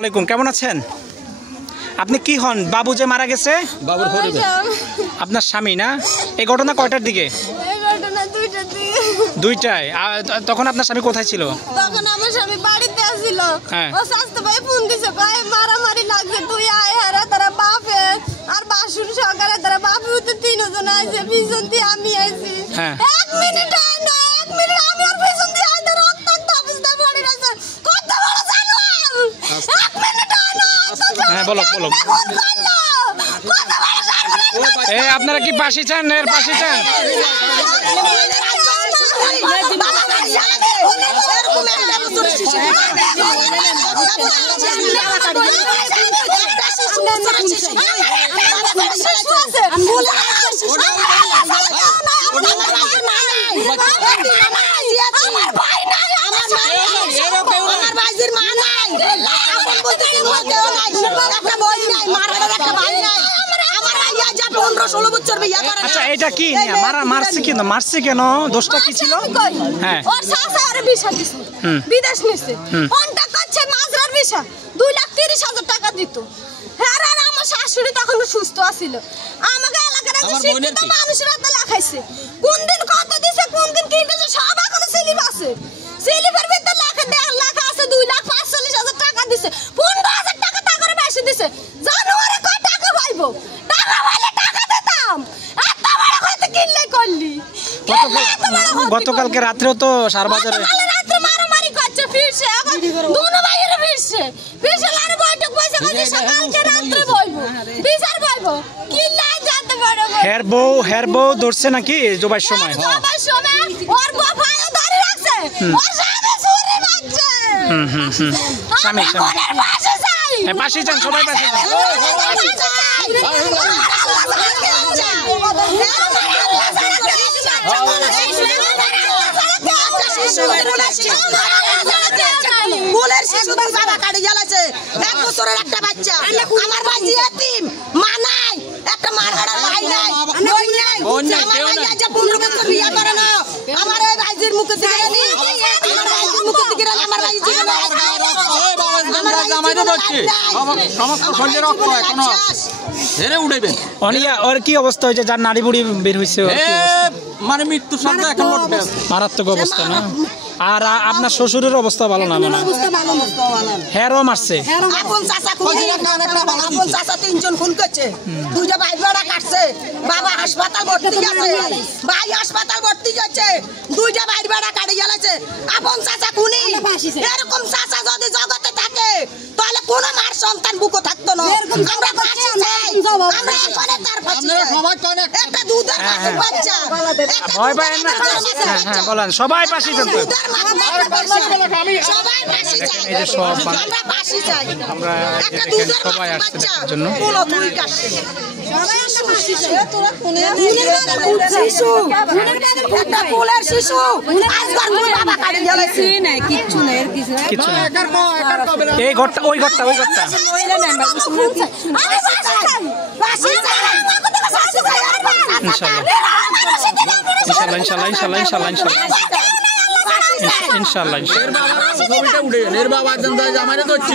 আলাইকুম, কেমন আছেন? আপনি কি হন? বাবু যে মারা গেছে বাবুর আপনার স্বামী না? এই ঘটনা কয়টার দিকে? দুইটায়। তখন আপনার স্বামী কোথায় ছিল? তখন আমার স্বামী বাড়িতে আসছিল। হ্যাঁ। ও স্বাস্থ্য ভাই ফোন দিছে, কয় মারামারি লাগছে, তুই আয়। হারা তারা বাপে আর বাসুর সকালে তারা বাপে উঠে তিনজন আইছে, পিছন দিয়ে আমি আইছি। হ্যাঁ। 1 মিনিট না, 1 মিনিট আমি আর পিছন দিয়ে আইতে রক্তাক্ত অবস্থা পড়ে রয়েছে। কত বড় জানোয়ার! 1 মিনিট না। হ্যাঁ, বলো। এই আপনারা কি পাশি চান? এর পাশি চান? আচ্ছা, এটা কি মারছে কেন? মারছে কেন? দোষটা কি ছিল? হ্যাঁ, ওর শাশা আরে ভিসা দিছে, বিদেশ নিছে। কোনটা করছে মাজরার ভিসা 2,30,000 টাকা দিত। আর আমার শাশুড়ি তখন সুস্থ আছিল। আমাকে এলাকার শিক্ষিত মানুষরা তো লাখাইছে, কোন দিন কত দিছে, কোন দিন কি দিছে, সব এখনো স্লিপ আছে। স্লিপের ভিতর লেখা আছে 2,45,000 টাকা দিছে। 15,000 টাকা তা করে বেশি দিছে। জানুয়ারি কয় টাকা পাইবো? টাকা পাইলে টাকা দিতাম। এত বড় হইতে কিনলে করলি। গতকালকে রাত্রেও তো সারবাজারে রাত্রে মারামারি করছে, ফিরছে এখন দুনো ভাইয়ের ফিরছে লারে বৈঠক বসে কাজে সকালকে রাত্রে বইবো, বিচার বইবো কি নাই জানতে পারো। হের বউ ধরছে নাকি জবাইয়ের সময়? জবাইয়ের সময় ওর বাবাও ধরে রাখছে, ওর সাথে ছুরি মারছে। স্বামী পাশে যাই, পাশে যান, সবাই পাশে যান। ফুলের শিশুদের জামা কাটি জ্বালাছে, 1 বছরের একটা বাচ্চা। আমার ভাই এতিম, মা নাই, একটা মারহাড়ার ভাই নাই, বই নাই। আমার ভাই আজ 15 বছর বিয়ে করে না। আমার এই ভাইজির মুখে দিকে রানি, আমার ভাইজির মুখে দিকে রানি, আমার ভাই জীবনে আমার জামাইটা হচ্ছে সমস্ত শরীরে রক্ত এখনো ধরে উঠাইবেন। ওর কি অবস্থা হয়েছে? যার নাড়ি বুড়ি বের হয়েছে, মানে মৃত্যুর সাথে এখন মারাত্মক অবস্থা না? আর আপনার শ্বশুরের অবস্থা ভালো না? মানে হেরও মারছে। আপন চাচা খুনি, আপন চাচা 3 জন খুন করছে, 2টা ভাই বেড়া কাটছে, বাবা হাসপাতাল ভর্তি আছে, ভাই হাসপাতাল ভর্তি আছে, 2টা ভাই বেড়া কাটি গেছে। আপন চাচা খুনি। এরকম চাচা যদি জগতে থাকে তাহলে কোন মার সন্তান বুকো থাকতো না। আমরা ফাঁসি চাই, আমরা এখানে তার ফাঁসি চাই। একটা দুধের বাচ্চা, ভয় পায় না? হ্যাঁ, বলেন, সবাই পাশে যান। আমরা সবাই আসছে দেখার জন্য। এই ঘরটা, ওই ঘরটা ইনশাআল্লাহ।